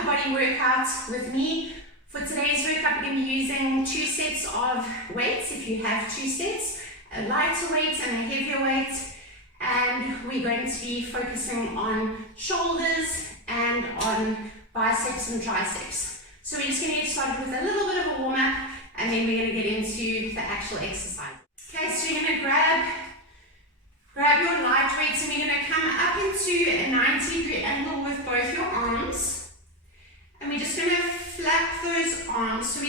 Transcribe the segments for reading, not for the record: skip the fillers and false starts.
upper body workout with me. For today's workout, we're going to be using 2 sets of weights, if you have 2 sets, a lighter weight and a heavier weight. And we're going to be focusing on shoulders and on biceps and triceps. So we're just going to get started with a little bit of a warm-up, and then we're going to get into the actual exercise. Okay, so you're going to grab your light weights, and we're going to come up into a 90-degree angle with both your arms. And we're just going to flap those arms. So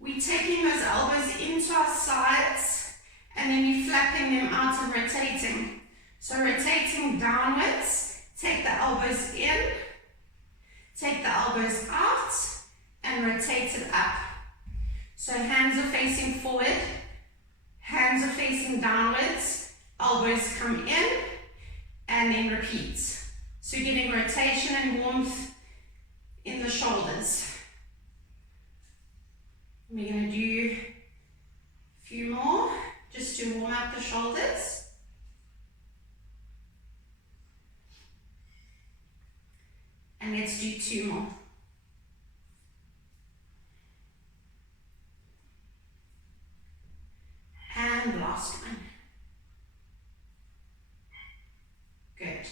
we're taking those elbows into our sides, and then we're flapping them out and rotating. So rotating downwards, take the elbows in, take the elbows out, and rotate it up. So hands are facing forward, hands are facing downwards, elbows come in, and then repeat. So you're getting rotation and warmth in the shoulders. We're going to do a few more just to warm up the shoulders. And let's do 2 more. And last one. Good.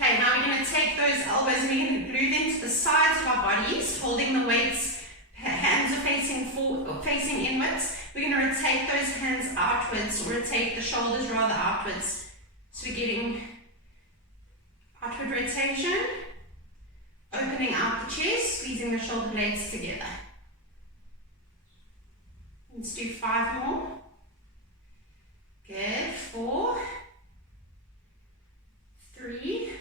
Okay, now we're going to take those elbows and we're going to glue them to the sides of our bodies, holding the weights. Hands are facing forward, facing inwards. We're going to rotate those hands outwards, or rotate the shoulders rather outwards. So we're getting outward rotation, opening out the chest, squeezing the shoulder blades together. Let's do 5 more. Good. 4, 3,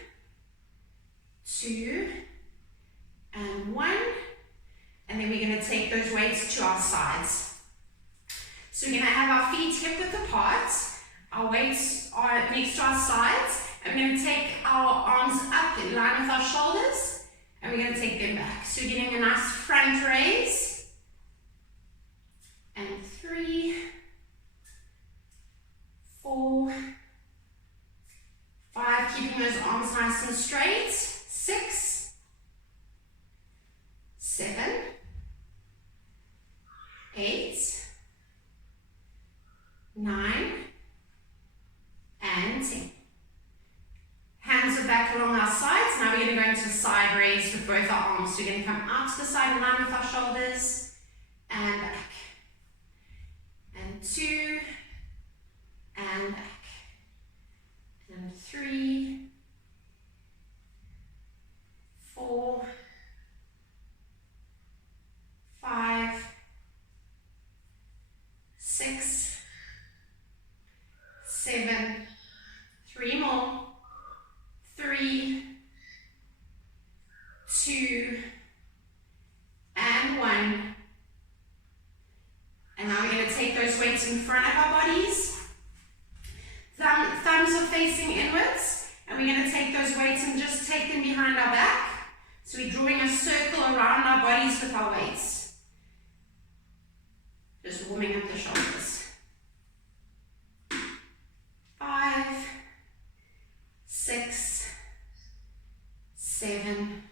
2, and 1. And then we're going to take those weights to our sides. So we're going to have our feet hip width apart. Our weights are next to our sides. And we're going to take our arms up in line with our shoulders. And we're going to take them back. So you're getting a nice front raise. And 3, 4, 5, keeping those arms nice and straight. 6, 7, 8, 9, and 10. Hands are back along our sides. Now we're going to go into a side raise with both our arms. So we're going to come out to the side in line with our shoulders and back. And 2, and back. And 3, 4, 5, 6, 7, 3 more, 3, 2, and 1. And now we're going to take those weights in front of our bodies. Thumbs are facing inwards, and we're going to take those weights and just take them behind our back. So we're drawing a circle around our bodies with our weights. Just warming up the shoulders. 5, 6, 7,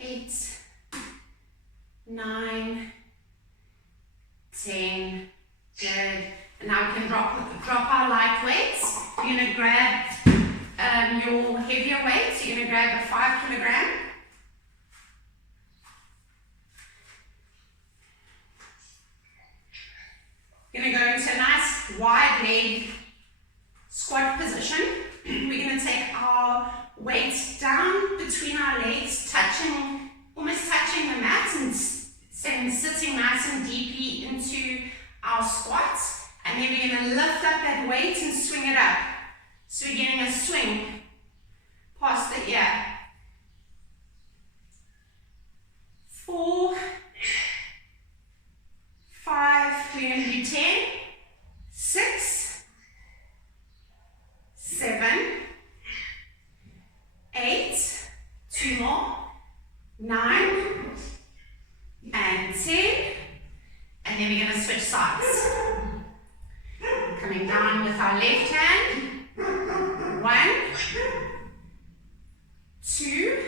8, 9, 10. Good. And now we can drop our light weights. You're going to grab your heavier weights. You're going to grab a 5 kilogram. You're going to go into a nice wide leg squat position. We're going to take our weights down between our legs, almost touching the mat, and sitting nice and deeply into our squats. And then we're going to lift up that weight and swing it up. So we're getting a swing past the ear. 4, 5, we're going to do 10, 6, 7, 8, 2 more, 9, and 10. And then we're going to switch sides. Coming down with our left hand. 1, 2,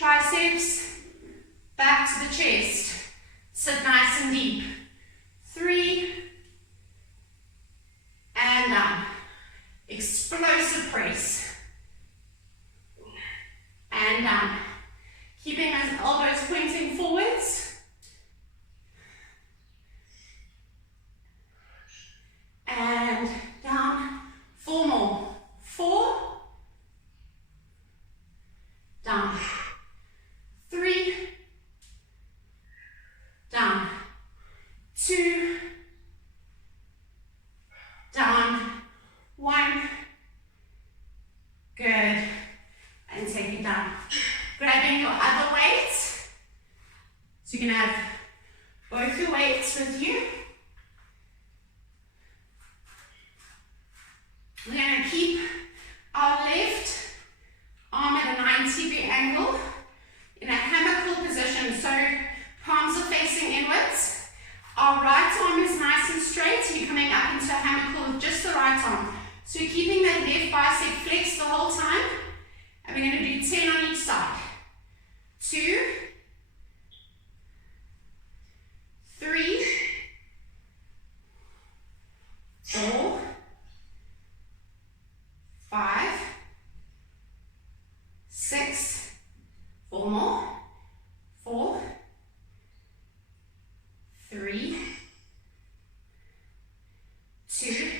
triceps, back to the chest. Sit nice and deep. 3, and down. Explosive press. And down. Keeping those elbows pointing forwards. And down. 4 more. 4. Down. 3. Down. 2. Down. 1. Good. And take it down. Grabbing your other weight. So you can have both your weights with you. We're going to keep our left arm at a 90-degree angle in a hammer curl position. So palms are facing inwards. Our right arm is nice and straight. So you're coming up into a hammer curl with just the right arm. So you're keeping that left bicep flexed the whole time. And we're going to do 10 on each side. 2, 3, 4, 5, 6, 4 more, 4, 3, 2,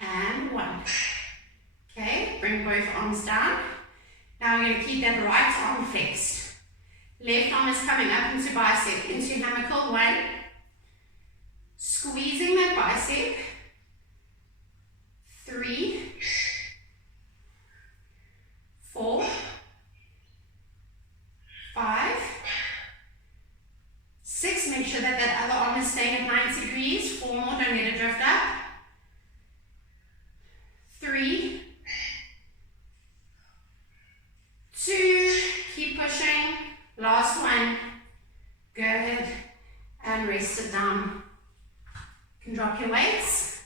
and 1. Okay, bring both arms down. Now we're going to keep that right arm flexed. Left arm is coming up into bicep, into hammer curl. 1. Squeezing that bicep. 3, 4, 5, 6. Make sure that that other arm is staying at 90 degrees. 4 more, don't let it drift up. 3, 2, keep pushing. Last one. Good. And rest it down. You can drop your weights.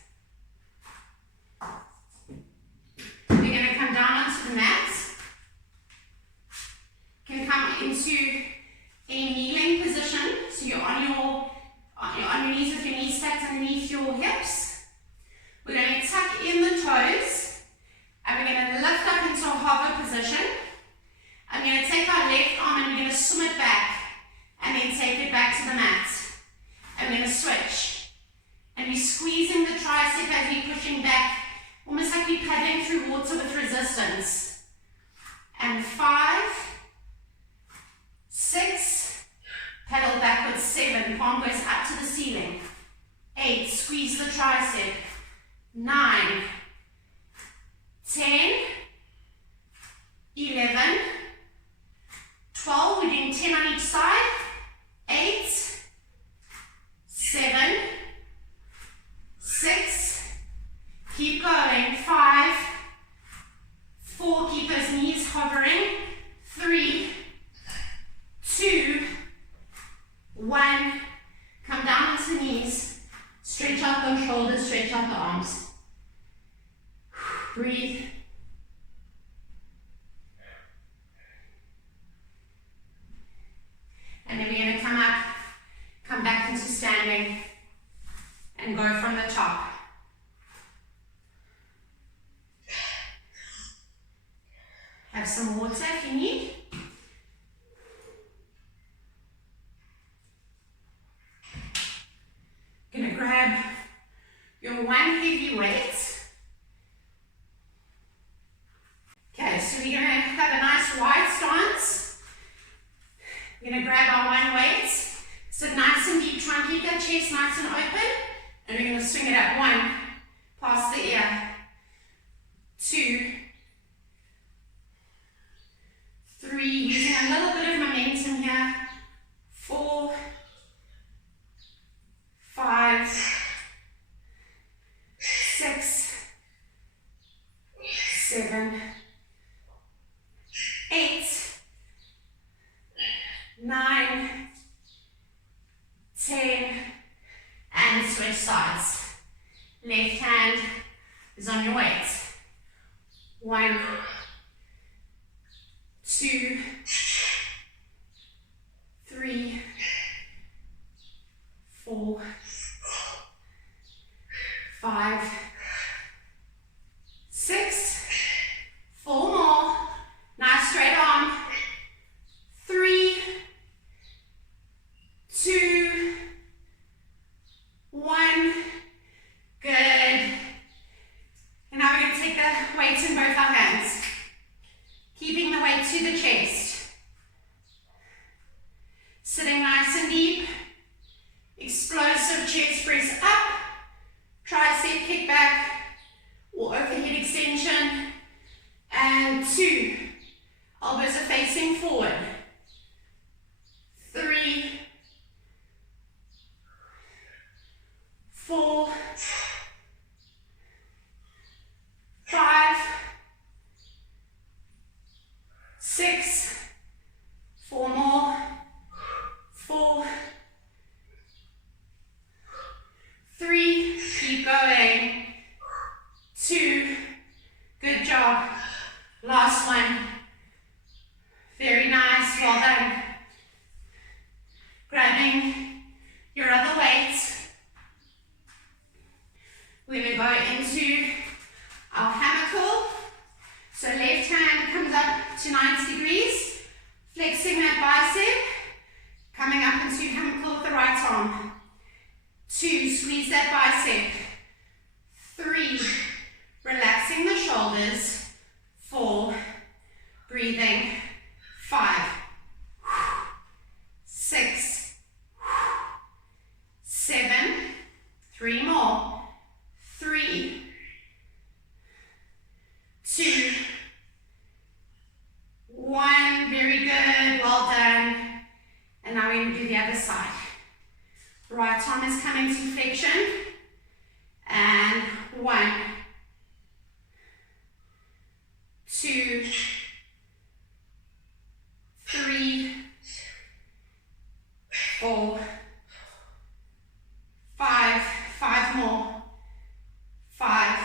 We're going to come down onto the mat. You can come into a kneeling position. So you're on your knees with your knees stacked underneath your hips. We're going to tuck in the toes. And we're going to lift up into a hover position. I'm going to take our left arm and we're going to swim it back and then take it back to the mat. I'm going to switch. And we're squeezing the tricep as we're pushing back, almost like we're paddling through water with resistance. And 5, 6, pedal backwards. 7, palm goes up to the ceiling. 8, squeeze the tricep. 9, 10, 11, 12, we're doing 10 on each side. 8, 7, 6, keep going. 5, 4, keep those knees hovering. 3, 2, 1, come down onto the knees. Stretch out those shoulders, stretch out the arms. Breathe. And then we're going to come up, come back into standing, and go from the top. Have some water if you need. Going to grab your one heavy weight. Okay, so we're going to have a nice wide stance. We're going to grab our one weight, sit nice and deep, try and keep that chest nice and open, and we're going to swing it up. 1, past the ear. 2, 3, using a little bit of momentum here. 4, 5, 6, 7, 8, 9, 10, and switch sides. Left hand is on your weight. 1, 2, 2, 3, 4, 5, 6, 4 more, nice straight arm, 3, 2, 1, good. And now we're going to take the weights in both our hands, keeping the weight to the chest, sitting nice and deep, explosive chest press up, tricep kick back, or overhead extension, and 2, elbows are facing forward, 3, 4, 5, 6, 4 more, 4, 3, keep going, 2, good job, last one, very nice, well done. Grabbing your other weights, we're going to go into our hammer curl. So left hand comes up to 90 degrees, flexing that bicep, coming up into hammer curl with the right arm. 2, squeeze that bicep. 3, relaxing the shoulders. 4, breathing. 5, 6, 7, 3 more. 3, 2, 1, very good, well done. And now we're going to do the other side. Right arm is coming to flexion, and 1, 2, 3, 4, 5, 5 more, 5,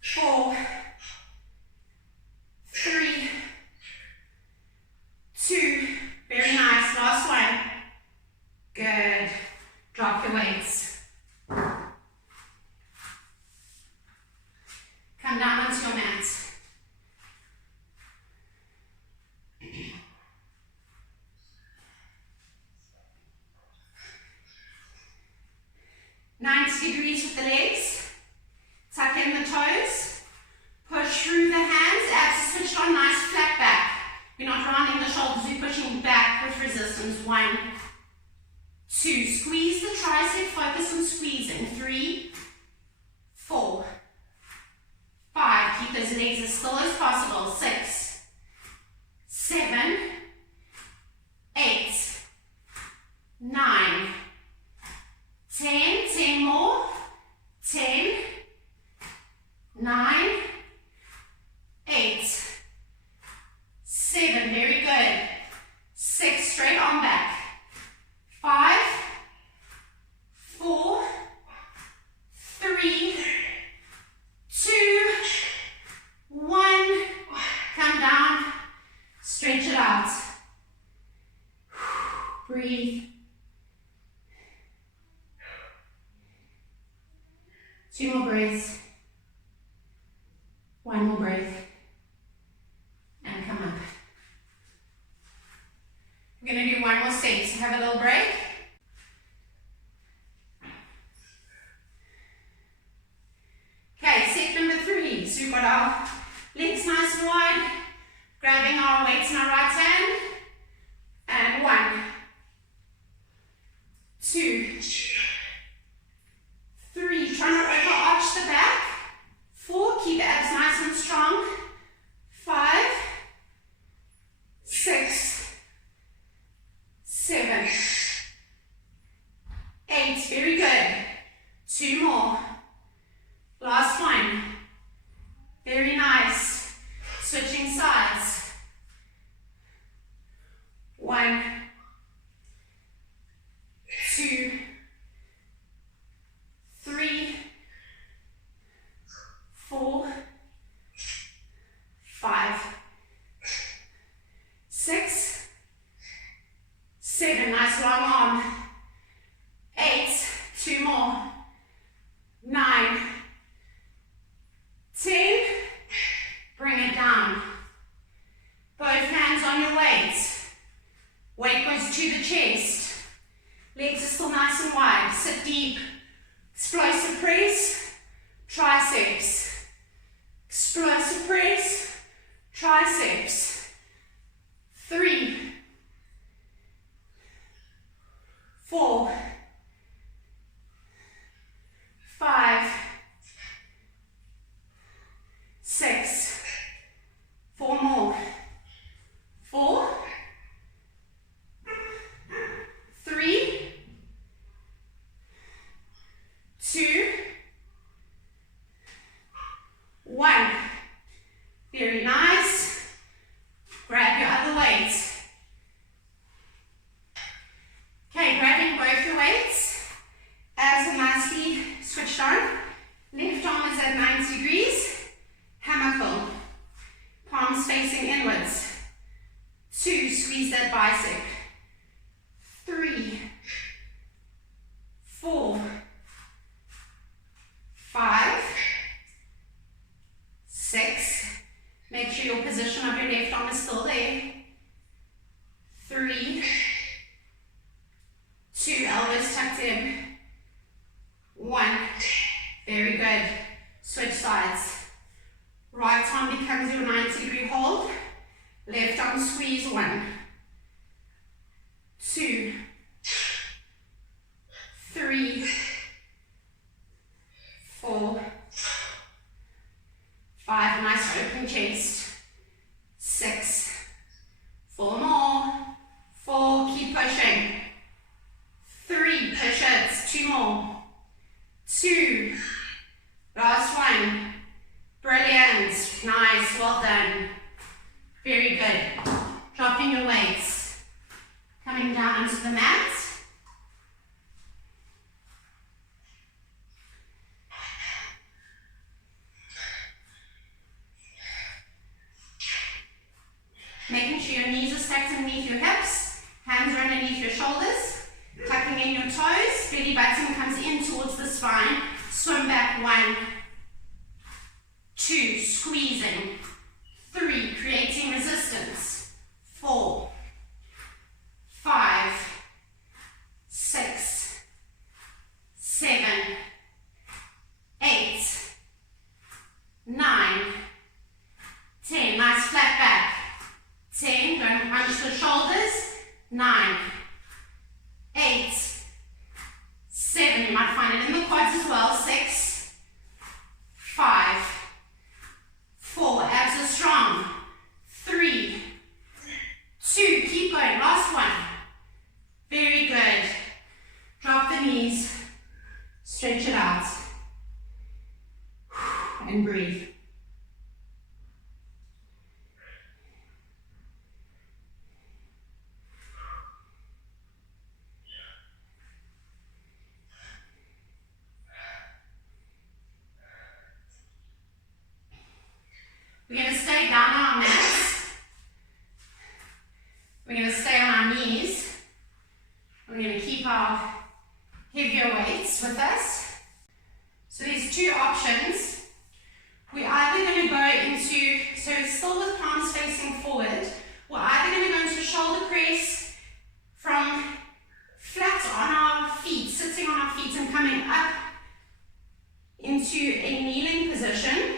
4, 3, 2, very nice, last one. Good. Drop your weights. Come down onto your mat. Degrees with the legs. Tuck in the toes. Push through the hands. Abs are switched on. Nice flat back. You're not rounding the shoulders. We're pushing back with resistance. 1, 2, squeeze the tricep, focus on squeezing. 3, 4, 5, keep those legs as still as possible. 6, 7, 8, 9, 10, 10 more, 10, 9, 8, 7, very good. 6, straight arm back. 5, 4, 3, 2, 1. Come down, stretch it out. Breathe. 2 more breaths. 1 more breath. And come up. We're going to do 1 more set, so have a little break. Okay, set number 3. So we've got our legs nice and wide, grabbing our weights in our right hand. And 1, 2, 3. Try not to overarch the back. 4, keep the abs nice and strong. 5, 6, 7, 8. Very good. 2 more. Last one. Very nice. Switching sides. on your weight. Weight goes to the chest. Legs are still nice and wide. Sit deep. Explosive press, triceps. Explosive press, triceps. 3, 4, 5, 6, 4 more. 4, 3, 2, 1. Very nice. Grab your other weight. Okay, grabbing both your weights. Abs are nicely switched on. Left arm is at 90 degrees. Hammer curl. Palms facing inwards. 2, squeeze that bicep. 3, 4, 5, 6. Make sure your position of your left arm is still there. 3, 2, elbows tucked in. 1. Very good. Switch sides. Right arm becomes your 90-degree hold. Left arm squeeze. 1, 2, 3, 4, 5, nice open chest. 6, 4 more. 4, keep pushing. 3, push it. 2 more. 2, last one. Brilliant. Nice, well done. Very good. Dropping your weights. Coming down onto the mat. Making sure your knees are stacked underneath your hips, hands are underneath your shoulders, tucking in your toes, belly button comes in towards the spine, swim back. 1, 2, squeezing. 3, creating resistance. 4, 5, 6, 7, 8, 9, 10. Nice flat back. 10, don't hunch the shoulders. 9, 8, 7, you might find it in the quads as well. 6, 5, 4, abs are strong. 3, 2, keep going, last one. Very good. Drop the knees, stretch it out, and breathe. We're going to stay down on our mats. We're going to stay on our knees. We're going to keep our heavier weights with us. So there's 2 options. We're either going to go into, so still with palms facing forward, we're either going to go into shoulder press from flat on our feet, sitting on our feet and coming up into a kneeling position.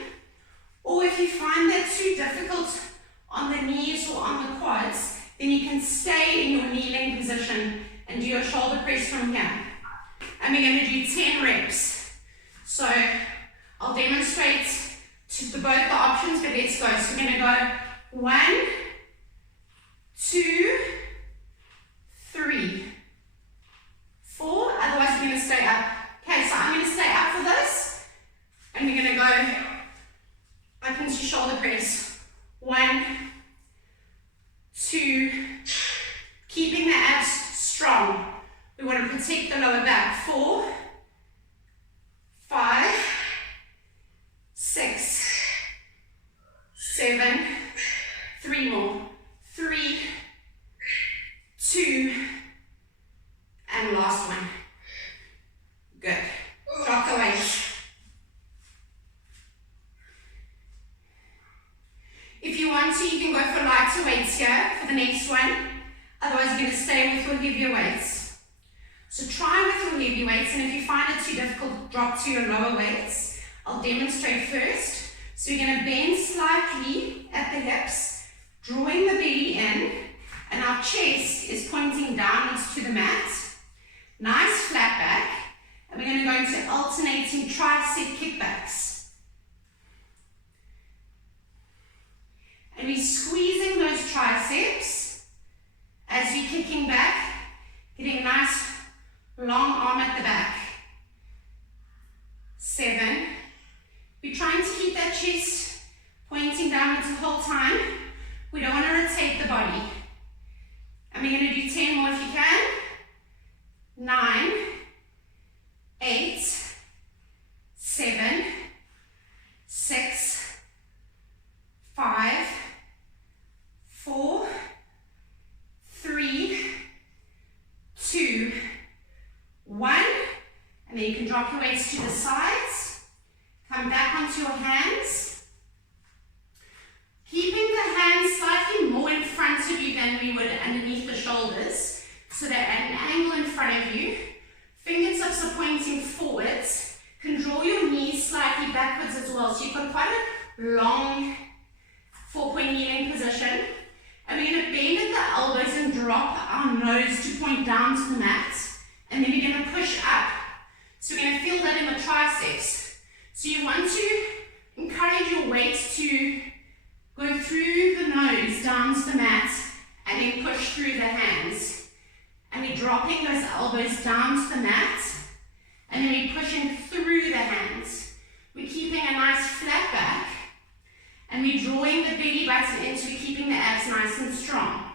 Or if you find that too difficult on the knees or on the quads, then you can stay in your kneeling position and do your shoulder press from here. And we're going to do 10 reps. So I'll demonstrate both the options, but let's go. So we're going to go 1, 2, 3, 4. Otherwise we're going to stay up. Okay, so I'm going to stay up for this. And we're going to go up into shoulder press. 1, 2, keeping the abs strong. We want to protect the lower back. 4, 5, 6, 7, 3 more. 3, 2, and last one. Good. Drop the weight. If you want to, you can go for lighter weights here for the next one. Otherwise, you're going to stay with your heavier weights. So try with your heavy weights, and if you find it too difficult, drop to your lower weights. I'll demonstrate first. So you're going to bend slightly at the hips, drawing the belly in, and our chest is pointing downwards to the mat. Nice flat back. And we're going to go into alternating tricep kickbacks. And we're squeezing those triceps as we're kicking back, getting a nice long arm at the back. 7. We're trying to keep that chest pointing downwards the whole time. We don't want to rotate the body. And we're going to do 10 more if you can. 9, 8, 7, 6, 5, 4, 3, 2, 1. And then you can drop your weights to the sides. Come back onto your hands. Keeping the hands slightly more in front of you than we would underneath the shoulders, so that at an angle in front of you, fingertips are pointing forwards. You can draw your knees slightly backwards as well. So you've got quite a long 4-point kneeling position. And we're going to bend at the elbows and drop our nose to point down to the mat. And then we're going to push up. So we're going to feel that in the triceps. So you want to encourage your weight to go through the nose down to the mat and then push through the hands. And we're dropping those elbows down to the mat, and then we're pushing through the hands. We're keeping a nice flat back, and we're drawing the belly button into keeping the abs nice and strong.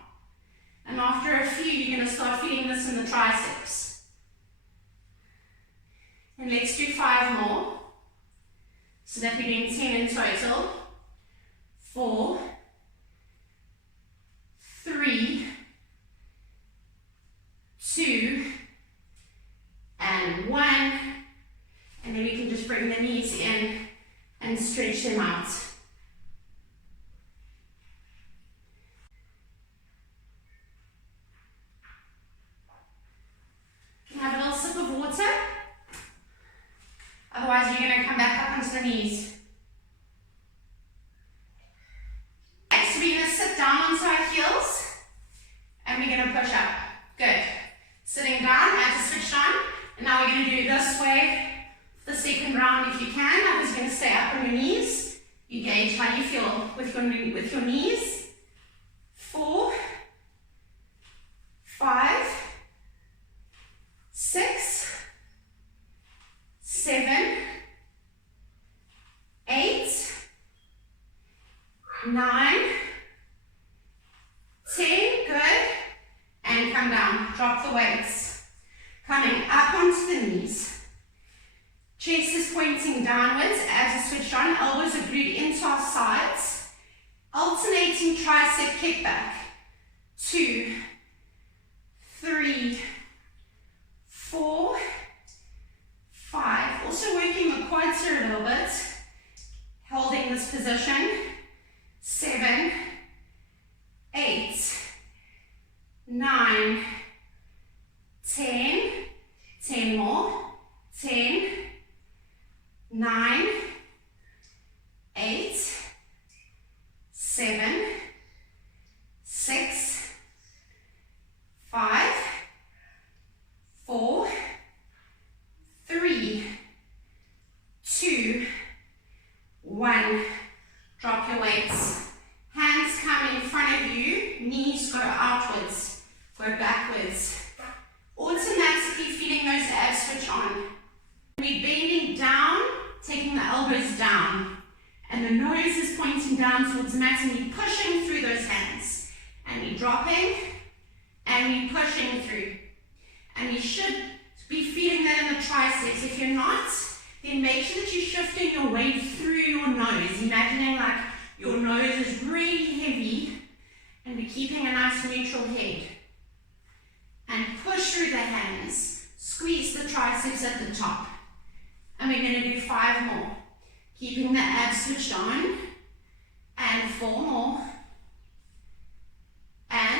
And after a few, you're going to start feeling this in the triceps. And let's do 5 more, so that we're doing 10 in total. 4, 3, 2, and 1. And then we can just bring the knees in and stretch them out. You can have a little sip of water. Otherwise, you're going to come back up onto the knees. Okay, so we're going to sit down onto our heels, and we're going to push up. Good. Sitting down, abs switched on, and now we're going to do this way for the second round if you can. I was going to stay up on your knees. You gauge how you feel with your knees. 4, 5, 6, 7, 8, 9, 10, good. And come down, drop the weights. Coming up onto the knees. Chest is pointing downwards, abs are switched on, elbows are glued into our sides. Alternating tricep kickback. 2, 3, 4, 5. Also working the quads here a little bit. Holding this position. 7, 8, 9, 10, 10 more, 10, 9, 8, 7, 6, 5, 4, 3, 2, 1. Drop your weights. Hands come in front of you, knees go outwards, go backwards. Automatically feeling those abs switch on. We're bending down, taking the elbows down, and the nose is pointing down towards the mat, and we're pushing through those hands. And we're dropping, and we're pushing through. And you should be feeling that in the triceps. If you're not, then make sure that you're shifting your weight through your nose, imagining like your nose is really heavy, and we're keeping a nice neutral head. And push through the hands. Squeeze the triceps at the top. And we're going to do 5 more. Keeping the abs switched on. And 4 more. And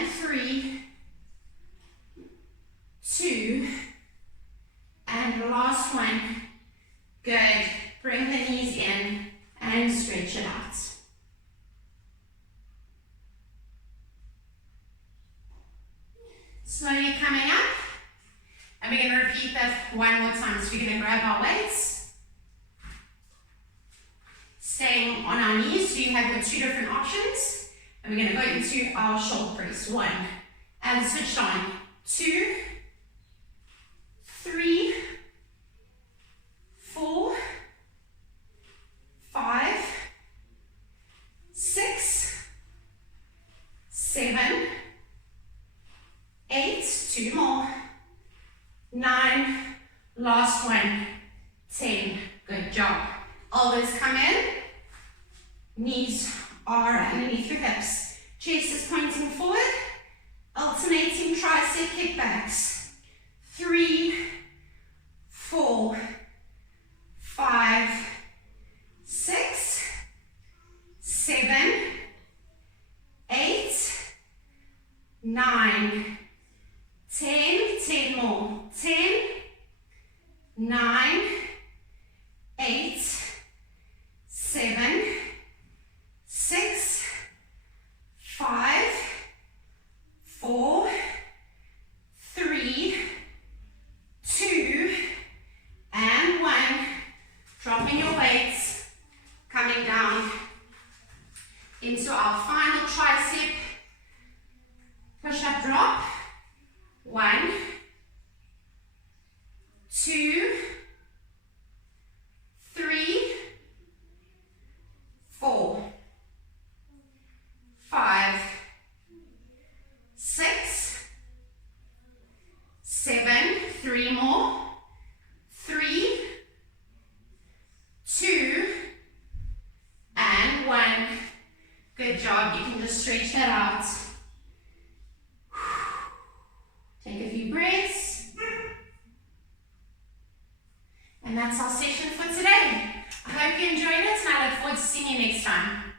Slowly coming up. And we're going to repeat that one more time. So we're going to grab our weights. Staying on our knees, so you have your two different options. And we're going to go into our shoulder press. 1. And switch on. 2, 3, 4, 5, 6, 7, 8, 2 more, 9, last one, 10. Good job. Elbows come in, knees are underneath your hips. Chest is pointing forward, alternating tricep kickbacks. 3, 4, 5, 6, 7, 8, 9, 10, 10 more, 10, 9, 8, 7, 6, 5, 4, 3, 2, and 1. Dropping your weights, coming down into our final tricep push-up drop. 1, 2, 3, 4, 5, 6, 7, 3 more, 3, 2, and 1. Good job. You can just stretch that out. Take a few breaths. And that's our session for today. I hope you enjoyed it, and I look forward to seeing you next time.